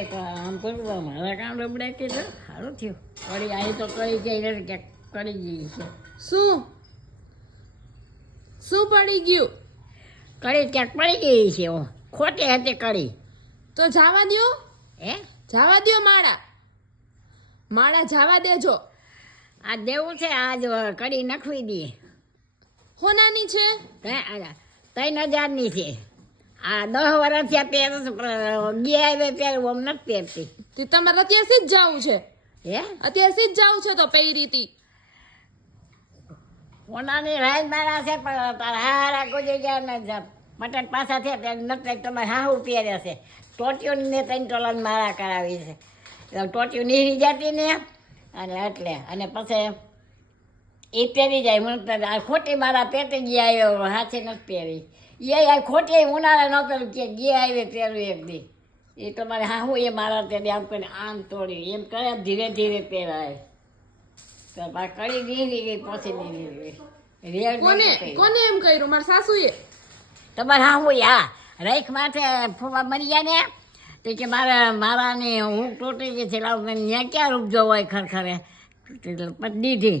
આમ કરું મારા કામ રબડે કે સારું થયું વળી અહીં તો કરી ગઈ નથી ક્યાંક કરી ગઈ છે શું શું પડી ગયું? કડી ક્યાંક પડી ગઈ છે ખોટી હતી કડી તો જવા દ્યો, હે જવા દ્યો માળા જવા દેજો. આ દેવું છે આજ કડી નખવી દઈએ હોનાની છે? 3000ની છે. આ 10 વર્ષ થયા પહેરું છું પણ ગયા આવે ત્યારે ઓમ નથી પહેરતી. તે તમારે અત્યારથી જ જાવું છે? હે અત્યારથી જ જાવું છે તો પહેરીતી ઓનાની રાજ મારા છે પણ તારા હારા ગોજી ગયા ને મટન પાછા થયા ત્યારે નથી તમારે હાહુ પહેર્યા છે. ટોટીઓને 3 ટોલાને મારા કરાવી છે ટોટીઓ નીરી જતી ને અને એટલે અને પછી એ પહેરી જાય મને આ ખોટી મારા પેટી ગયા આવ્યો હાથે નથી પહેરી એ ખોટી ઉનાળા ન પેલું કે ગયા આવે પહેરું એક દી એ તમારે હાહુ એ મારા તેને આમ કરીને આમ તોડ્યું એમ કરે ધીરે ધીરે પહેરાય તો કડી નીરી ગઈ પછી નીરી ગઈ કોને એમ કર્યું? મારા સાસુએ? તમારે હાહુ હા રાઈખ માથે ફૂવા મરી ગયા ને તો કે મારાને હું તૂટી ગઈ છે લાવ ત્યાં ક્યાં રૂપ જોવાય ખરખરે દીધી